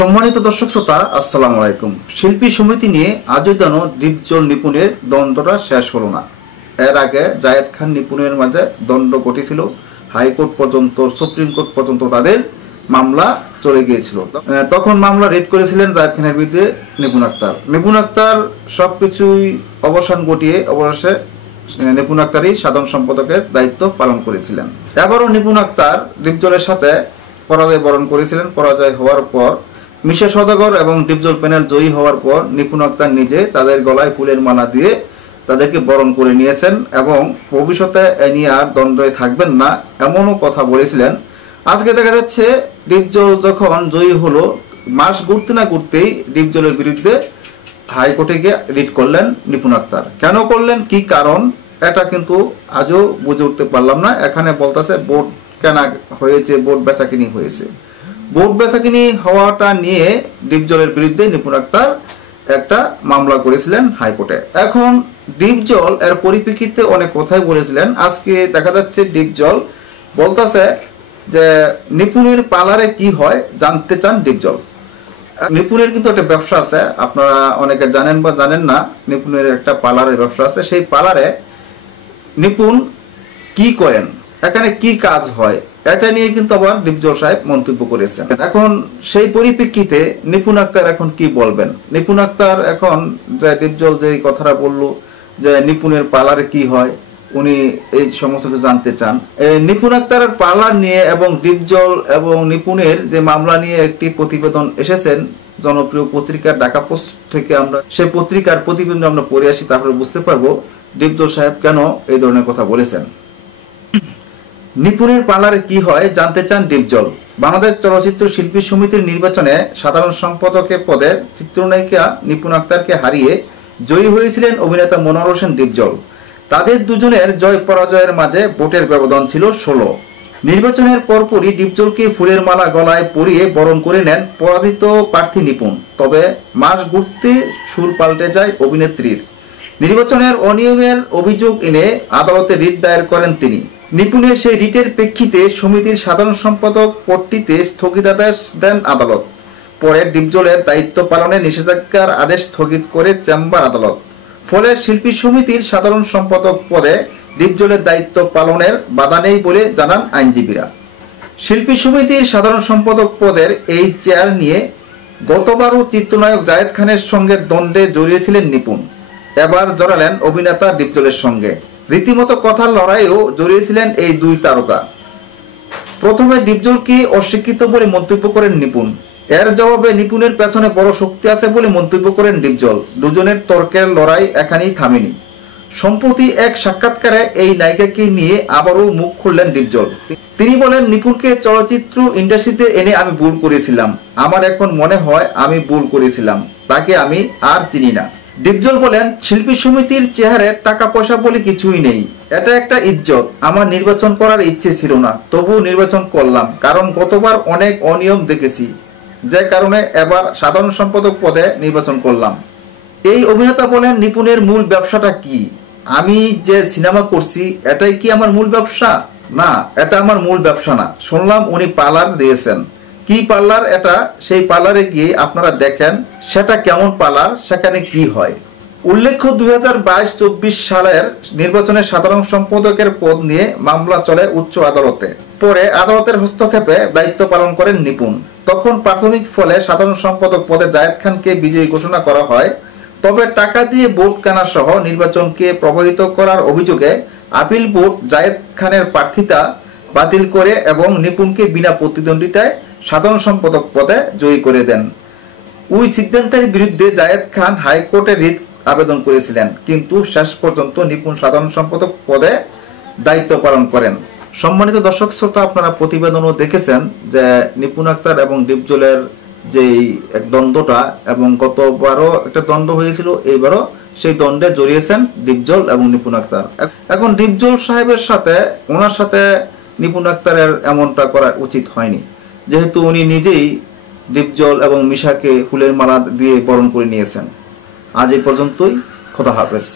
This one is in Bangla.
সম্মানিত দর্শক শ্রোতা, আসসালামু আলাইকুম। শিল্পী সমিতি নিয়ে আজও যেন ডিপজল নিপুণের দ্বন্দ্বটা শেষ হলো না। এর আগে জায়েদ খান নিপুণের মাঝে দ্বন্দ্ব ঘটেছিল, হাইকোর্ট পর্যন্ত, সুপ্রিম কোর্ট পর্যন্ত তাদের মামলা চলে গিয়েছিল। তখন মামলা রিট করেছিলেন জায়েদ খানের বিরুদ্ধে নিপুণ আক্তার। নিপুণ আক্তার সবকিছুই অবসান ঘটিয়ে অবশেষে নিপুণ আক্তারই সাধারণ সম্পাদকের দায়িত্ব পালন করেছিলেন। এবারও নিপুণ আক্তার ডিপজলের সাথে পরাজয় বরণ করেছিলেন। পরাজয় হওয়ার পর মিশা সওদাগর এবং ডিপজল প্যানেল জয়ী হওয়ার পর নিপুণ আক্তার নিজে তাদের গলায় ফুলের মালা দিয়ে তাদেরকে বরণ করে নিয়েছেন এবং ভবিষ্যতে এ নিয়ে আর দ্বন্দ্বে থাকবেন না এমনও কথা বলেছিলেন। আজকে দেখা যাচ্ছে ডিপজল যখন জয়ী হলো, মাস ঘুরতে না ঘুরতেই ডিপজলের বিরুদ্ধে হাইকোর্টে গিয়ে রিট করলেন নিপুণ আক্তার। কেন করলেন, কি কারণ, এটা কিন্তু আজও বুঝে উঠতে পারলাম না। এখানে বলতেছে বোর্ড কেনা হয়েছে, বোর্ড বেচাকিনি হয়েছে। বোর্ড বেচাকিনি হওয়াটা নিয়ে ডিপজলের বিরুদ্ধে নিপুণ আক্তার একটা মামলা করেছিলেন হাইকোর্টে। এখন ডিপজল এর পরিপ্রেক্ষিতে অনেক কথাই বলেছিলেন। আজকে দেখা যাচ্ছে ডিপজল বলতেছে যে নিপুণের পার্লারে কি হয় জানতে চান ডিপজল। নিপুণের কিন্তু একটা ব্যবসা আছে, আপনারা অনেকে জানেন বা জানেন না। নিপুণের একটা পার্লারের ব্যবসা আছে। সেই পার্লারে নিপুণ কি করেন, এখানে কি কাজ হয়, এটা নিয়ে কিন্তু আবার ডিপজল সাহেব মন্তব্য করেছেন। এখন সেই পরিপ্রেক্ষিতে নিপুণ আক্তার এখন কি বলবেন? নিপুণ আক্তার এখন যে ডিপজল যে কথাটা বললো যে নিপুণের পার্লারে কি হয়, উনি এই সমস্ত কিছু জানতে চান। নিপুণ আক্তারের পার্লার নিয়ে এবং ডিপজল এবং নিপুণের যে মামলা নিয়ে একটি প্রতিবেদন এসেছেন জনপ্রিয় পত্রিকা ঢাকা পোস্ট থেকে। আমরা সেই পত্রিকার প্রতিবেদন আমরা পড়ে আসি, তারপরে বুঝতে পারবো ডিপজল সাহেব কেন এই ধরনের কথা বলেছেন। নিপুণের পার্লারে কি হয় জানতে চান ডিপজল। বাংলাদেশ চলচ্চিত্র শিল্পী সমিতির নির্বাচনে সাধারণ সম্পাদকের পদে চিত্রনায়িকা নিপুণ আক্তারকে হারিয়ে জয়ী হয়েছিলেন অভিনেতা মনোয়ার হোসেন ডিপজল। তাদের দুজনের জয় পরাজয়ের মাঝে ভোটের ব্যবধান ছিল 16। নির্বাচনের পরপরই ডিপজলকে ফুলের মালা গলায় পরিয়ে বরণ করে নেন পরাজিত প্রার্থী নিপুণ। তবে মাস ঘুরতে সুর পাল্টে যায় অভিনেত্রীর। নির্বাচনের অনিয়মের অভিযোগ এনে আদালতে রিট দায়ের করেন তিনি। নিপুণের সেই রিটের প্রেক্ষিতে সমিতির সাধারণ সম্পাদক পদটিতে স্থগিতাদেশ দেন আদালত। পরে ডিপজলের দায়িত্ব পালনে নিষেধাজ্ঞার আদেশ স্থগিত করে চেম্বার আদালত। ফলে শিল্পী সমিতির সাধারণ সম্পাদক পদে ডিপজলের দায়িত্ব পালনের বাধা নেই বলে জানান আইনজীবীরা। শিল্পী সমিতির সাধারণ সম্পাদক পদের এই চেয়ার নিয়ে গতবারও চিত্রনায়ক জায়েদ খানের সঙ্গে দ্বন্দ্বে জড়িয়েছিলেন নিপুণ। এবার জড়ালেন অভিনেতা ডিপজলের সঙ্গে। রীতিমতো কথার লড়াইও জড়িয়েছিলেন এই দুই তারকা। প্রথমে ডিপজলকে অস্বীকৃত বলে মন্তব্য করেন নিপুণ। এর জবাবে নিপুণের পেছনে বড় শক্তি আছে বলে মন্তব্য করেন ডিপজল। দুজনের তর্কের লড়াই এখানেই থামেনি। সম্প্রতি এক সাক্ষাৎকারে এই নায়িকাকে নিয়ে আবারও মুখ খুললেন ডিপজল। তিনি বলেন, নিপুণকে চলচ্চিত্র ইন্ডাস্ট্রিতে এনে আমি ভুল করেছিলাম। আমার এখন মনে হয় আমি ভুল করেছিলাম, তাকে আমি আর চিনি না। ডিপজল বলেন, শিল্পী সমিতির চেহারে টাকা পয়সা বলে কিছুই নেই, এটা একটা ইজ্জত। আমার নির্বাচন করার ইচ্ছে ছিল না, তবু নির্বাচন করলাম, কারণ গতবার অনেক অনিয়ম দেখেছি, যে কারণে এবার সাধারণ সম্পাদক পদে নির্বাচন করলাম। এই অভিনেতা বলেন, নিপুণের মূল ব্যবসাটা কি? আমি যে সিনেমা করছি এটাই কি আমার মূল ব্যবসা? না, এটা আমার মূল ব্যবসা না। শুনলাম উনি পার্লার দিয়েছেন। কি পার্লার এটা? সেই পার্লারে গিয়ে আপনারা দেখেন সেটা কেমন পার্লার, সেখানে কি হয়। উল্লেখ্য 2022-24 সালের নির্বাচনের সাধারণ সম্পাদকের পদ নিয়ে মামলা চলে উচ্চ আদালতে। পরে আদালতের হস্তক্ষেপে দায়িত্ব পালন করেন নিপুণ। তখন প্রাথমিক ফলে সাধারণ সম্পাদক পদে জায়েদ খানকে বিজয়ী ঘোষণা করা হয়। তবে টাকা দিয়ে ভোট কেনা সহ নির্বাচনকে প্রভাবিত করার অভিযোগে আপিল বোর্ড জায়েদ খানের প্রার্থিতা বাতিল করে এবং নিপুণকে বিনা প্রতিদ্বন্দ্বিতায় সাধারণ সম্পাদক পদে জয়ী করে দেন। ওই সিদ্ধান্তের বিরুদ্ধে জায়েদ খান হাইকোর্টে রিট আবেদন করেছিলেন, কিন্তু শেষ পর্যন্ত নিপুণ সাধারণ সম্পাদক পদে দায়িত্ব পালন করেন। সম্মানিত দর্শক শ্রোতা, আপনারা প্রতিবেদনও দেখেছেন যে নিপুণ আক্তার এবং ডিপজলের যেই এক দ্বন্দ্বটা, এবং গতবারও একটা দ্বন্দ্ব হয়েছিল, এইবারও সেই দ্বন্দ্বে জড়িয়েছেন ডিপজল এবং নিপুণ আক্তার। এখন ডিপজল সাহেবের সাথে, ওনার সাথে নিপুণ আক্তারের এমনটা করা উচিত হয়নি, যেহেতু উনি নিজেই ডিপজল এবং মিশাকে ফুলের মালা দিয়ে বরণ করে নিয়েছেন। আজ এই পর্যন্তই। খোদা হাফেজ।